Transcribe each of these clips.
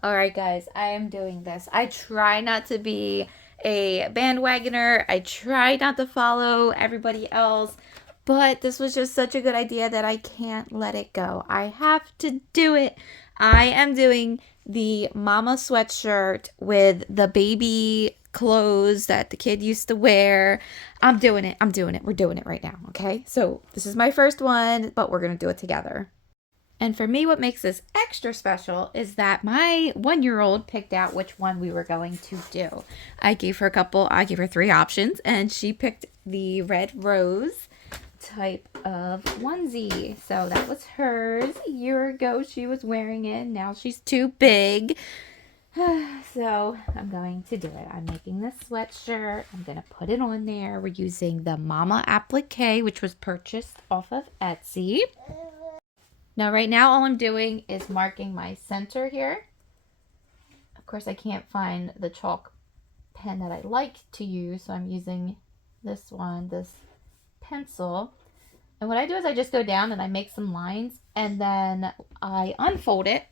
All right, guys, I am doing this. I try not to be a bandwagoner. I try not to follow everybody else, but this was just such a good idea that I can't let it go. I have to do it. I am doing the mama sweatshirt with the baby clothes that the kid used to wear. I'm doing it. I'm doing it. We're doing it right now, okay? So, this is my first one, but we're going to do it together. And for me, what makes this extra special is that my 1 year old picked out which one we were going to do. I gave her three options, and she picked the red rose type of onesie. So that was hers. A year ago, she was wearing it. Now she's too big. So I'm going to do it. I'm making this sweatshirt. I'm going to put it on there. We're using the Mama applique, which was purchased off of Etsy. Now, right now, all I'm doing is marking my center here. Of course, I can't find the chalk pen that I like to use, so I'm using this one, this pencil. And what I do is I just go down and I make some lines, and then I unfold it.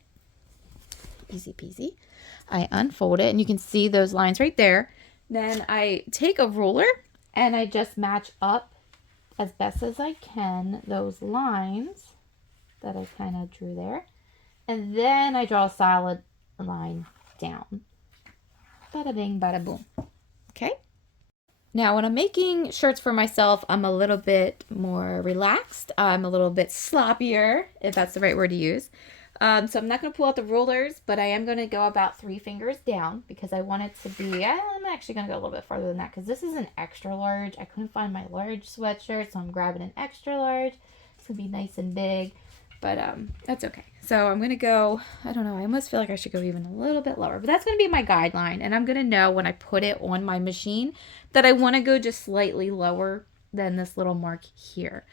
Easy peasy. I unfold it, and you can see those lines right there. Then I take a ruler, and I just match up as best as I can those lines that I kind of drew there. And then I draw a solid line down. Bada bing, bada boom. Okay? Now, when I'm making shirts for myself, I'm a little bit more relaxed. I'm a little bit sloppier, if that's the right word to use. So I'm not going to pull out the rulers, but I am going to go about 3 fingers down because I want it to be, I'm actually going to go a little bit farther than that because this is an extra large. I couldn't find my large sweatshirt, so I'm grabbing an extra large. It's going to be nice and big. But that's okay. So I'm going to go, I don't know, I almost feel like I should go even a little bit lower. But that's going to be my guideline. And I'm going to know when I put it on my machine that I want to go just slightly lower than this little mark here.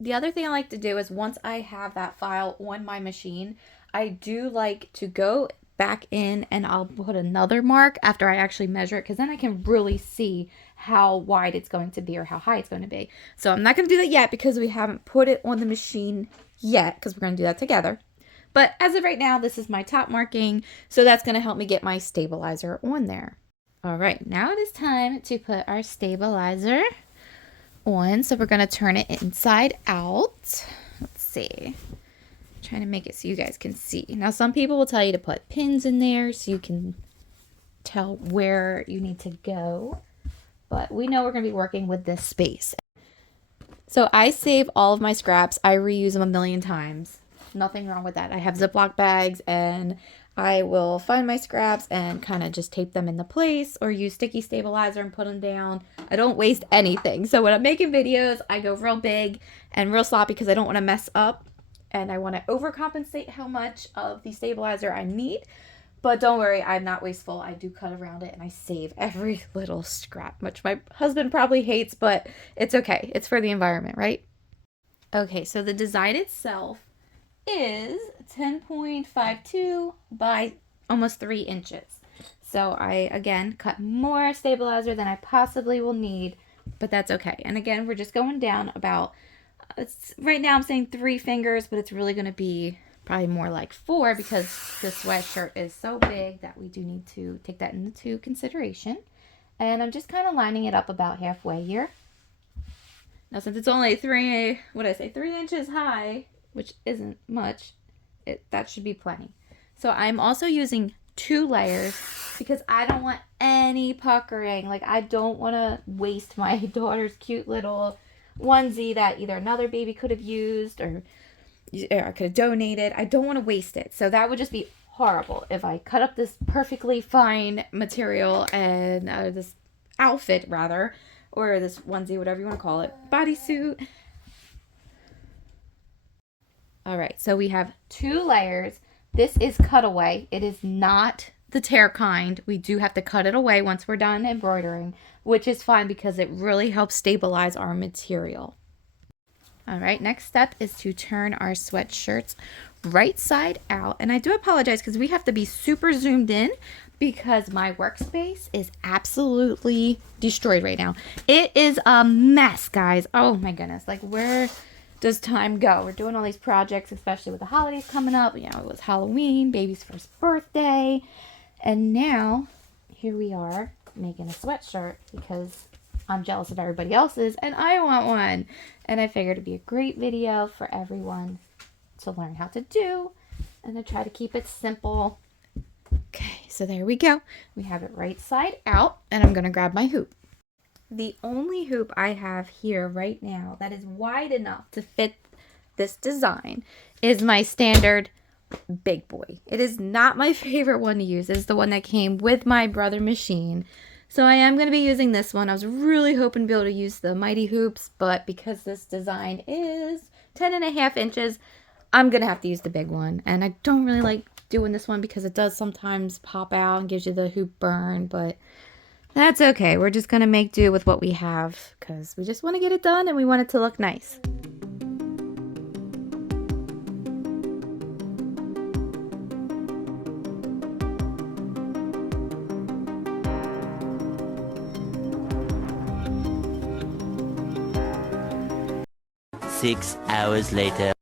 The other thing I like to do is once I have that file on my machine, I do like to go back in and I'll put another mark after I actually measure it because then I can really see how wide it's going to be or how high it's going to be. So I'm not going to do that yet because we haven't put it on the machine yet because we're going to do that together. But as of right now, this is my top marking, so that's going to help me get my stabilizer on there. All right, now it is time to put our stabilizer on. So we're going to turn it inside out. Let's see. Trying to make it so you guys can see. Now, some people will tell you to put pins in there so you can tell where you need to go. But we know we're going to be working with this space. So I save all of my scraps. I reuse them a million times. Nothing wrong with that. I have Ziploc bags and I will find my scraps and kind of just tape them into place or use sticky stabilizer and put them down. I don't waste anything. So when I'm making videos, I go real big and real sloppy because I don't want to mess up and I want to overcompensate how much of the stabilizer I need. But don't worry, I'm not wasteful. I do cut around it and I save every little scrap, which my husband probably hates, but it's okay. It's for the environment, right? Okay, so the design itself is 10.52 by almost 3 inches. So I, again, cut more stabilizer than I possibly will need, but that's okay. And again, we're just going down about, right now I'm saying 3 fingers, but it's really going to be probably more like 4 because this sweatshirt is so big that we do need to take that into consideration. And I'm just kind of lining it up about halfway here. Now, since it's only 3 inches high, which isn't much, that should be plenty. So I'm also using 2 layers because I don't want any puckering. Like, I don't want to waste my daughter's cute little onesie that either another baby could have used or I could have donated. I don't want to waste it. So that would just be horrible if I cut up this perfectly fine material and this outfit rather, or this onesie, whatever you want to call it, bodysuit. All right, so we have 2 layers. This is cutaway. It is not the tear kind. We do have to cut it away once we're done embroidering, which is fine because it really helps stabilize our material. All right, next step is to turn our sweatshirts right side out. And I do apologize because we have to be super zoomed in because my workspace is absolutely destroyed right now. It is a mess, guys. Oh my goodness. Like, does time go? We're doing all these projects, especially with the holidays coming up. You know, it was Halloween, baby's first birthday, and now here we are making a sweatshirt because I'm jealous of everybody else's and I want one. And I figured it'd be a great video for everyone to learn how to do and to try to keep it simple. Okay, so there we go. We have it right side out, and I'm going to grab my hoop. The only hoop I have here right now that is wide enough to fit this design is my standard big boy. It is not my favorite one to use. It's the one that came with my Brother machine. So I am going to be using this one. I was really hoping to be able to use the Mighty Hoops, but because this design is 10.5 inches, I'm going to have to use the big one. And I don't really like doing this one because it does sometimes pop out and gives you the hoop burn, but that's okay. We're just going to make do with what we have because we just want to get it done and we want it to look nice. Six hours later.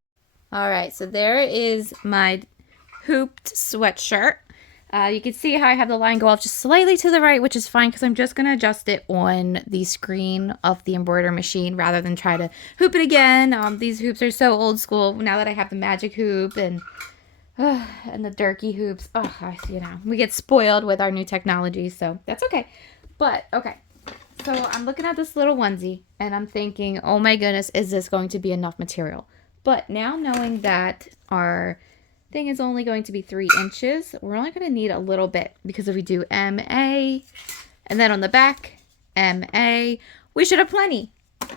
All right, so there is my hooped sweatshirt. You can see how I have the line go off just slightly to the right, which is fine because I'm just going to adjust it on the screen of the embroidery machine rather than try to hoop it again. These hoops are so old school now that I have the magic hoop and the Durkee hoops. You know, we get spoiled with our new technology, so that's okay. But, okay, so I'm looking at this little onesie and I'm thinking, oh my goodness, is this going to be enough material? But now knowing that our thing is only going to be 3 inches, we're only going to need a little bit because if we do MA and then on the back MA, we should have plenty.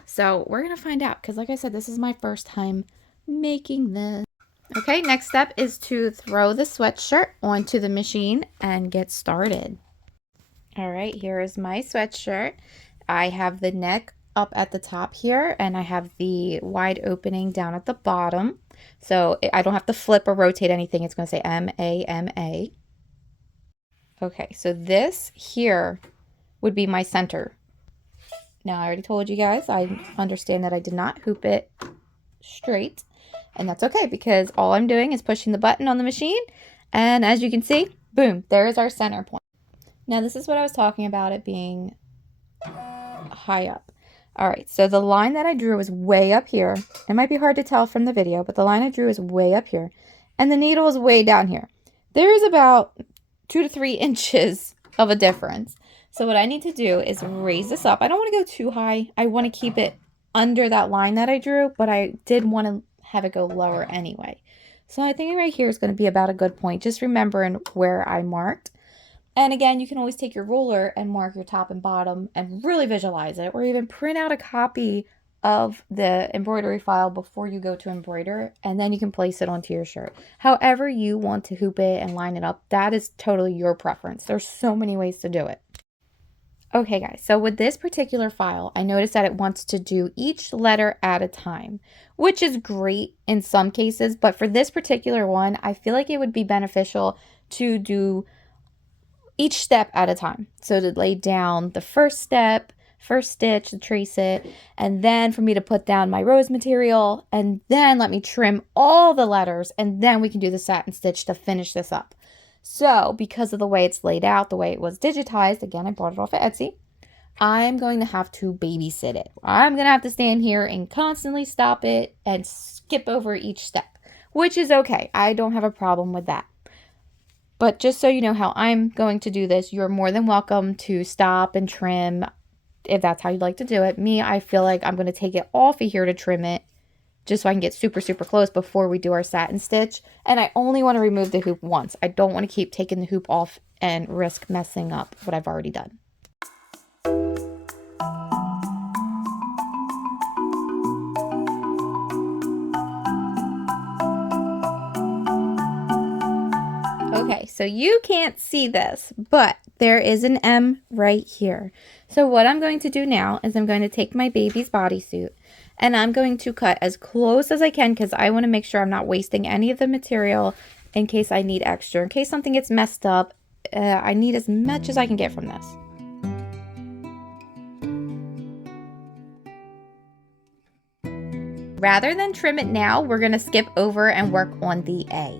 So we're going to find out because like I said, this is my first time making this. Okay, next step is to throw the sweatshirt onto the machine and get started. All right, here is my sweatshirt. I have the neck up at the top here and I have the wide opening down at the bottom. So I don't have to flip or rotate anything. It's going to say M-A-M-A. Okay, so this here would be my center. Now, I already told you guys, I understand that I did not hoop it straight. And that's okay because all I'm doing is pushing the button on the machine. And as you can see, boom, there is our center point. Now, this is what I was talking about it being high up. All right, so the line that I drew is way up here. It might be hard to tell from the video, but the line I drew is way up here. And the needle is way down here. There is about 2 to 3 inches of a difference. So what I need to do is raise this up. I don't want to go too high. I want to keep it under that line that I drew, but I did want to have it go lower anyway. So I think right here is going to be about a good point. Just remembering where I marked. And again, you can always take your ruler and mark your top and bottom and really visualize it, or even print out a copy of the embroidery file before you go to embroider, and then you can place it onto your shirt. However you want to hoop it and line it up, that is totally your preference. There's so many ways to do it. Okay guys, so with this particular file, I noticed that it wants to do each letter at a time, which is great in some cases, but for this particular one, I feel like it would be beneficial to do each step at a time. So to lay down the first step, first stitch, to trace it, and then for me to put down my rose material, and then let me trim all the letters, and then we can do the satin stitch to finish this up. So because of the way it's laid out, the way it was digitized, again, I bought it off of Etsy, I'm going to have to babysit it. I'm going to have to stand here and constantly stop it and skip over each step, which is okay. I don't have a problem with that. But just so you know how I'm going to do this, you're more than welcome to stop and trim if that's how you'd like to do it. Me, I feel like I'm going to take it off of here to trim it just so I can get super, super close before we do our satin stitch. And I only want to remove the hoop once. I don't want to keep taking the hoop off and risk messing up what I've already done. Okay, so you can't see this, but there is an M right here. So what I'm going to do now is I'm going to take my baby's bodysuit and I'm going to cut as close as I can because I want to make sure I'm not wasting any of the material in case I need extra. In case something gets messed up, I need as much as I can get from this. rather than trim it now, we're gonna skip over and work on the A.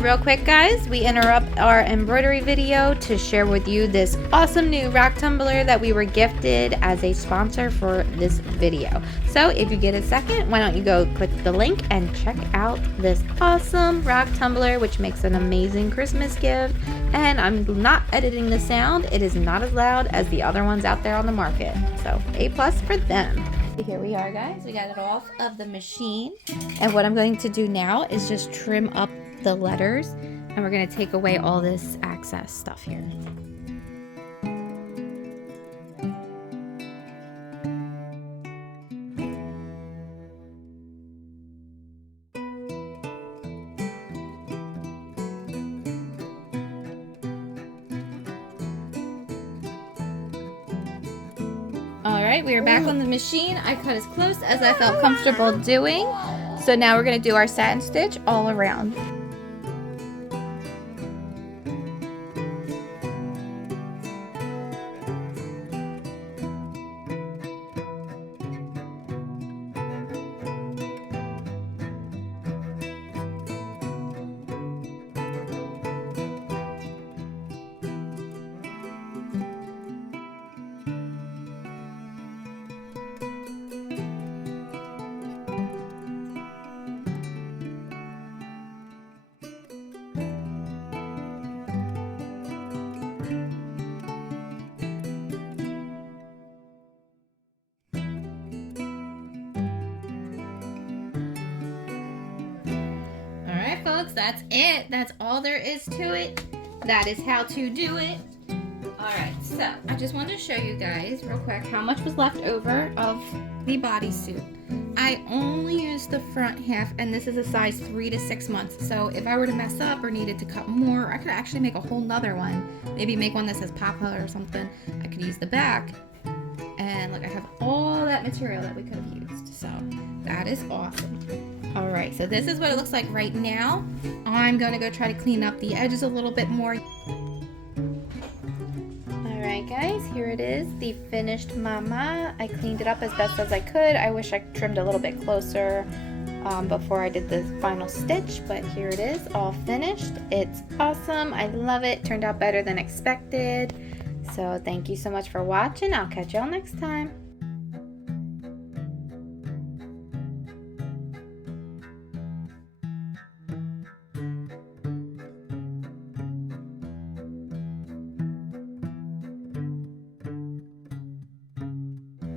Real quick, guys, we interrupt our embroidery video to share with you this awesome new rock tumbler that we were gifted as a sponsor for this video. So if you get a second, why don't you go click the link and check out this awesome rock tumbler, which makes an amazing Christmas gift. And I'm not editing the sound. It is not as loud as the other ones out there on the market. So A+ for them. Here we are, guys. We got it off of the machine. And what I'm going to do now is just trim up the letters, and we're going to take away all this excess stuff here. Alright, we are back on the machine. I cut as close as I felt comfortable doing. So now we're going to do our satin stitch all around. Alright, folks, that's it. That's all there is to it. That is how to do it. Alright, so I just wanted to show you guys real quick how much was left over of the bodysuit. I only used the front half, and this is a size 3 to 6 months. So if I were to mess up or needed to cut more, I could actually make a whole nother one. Maybe make one that says Papa or something. I could use the back. And look, I have all that material that we could have used. So that is awesome. Alright, so this is what it looks like right now. I'm going to go try to clean up the edges a little bit more. Alright guys, here it is, the finished mama. I cleaned it up as best as I could. I wish I trimmed a little bit closer before I did the final stitch, but here it is, all finished. It's awesome. I love it. Turned out better than expected. So thank you so much for watching. I'll catch y'all next time.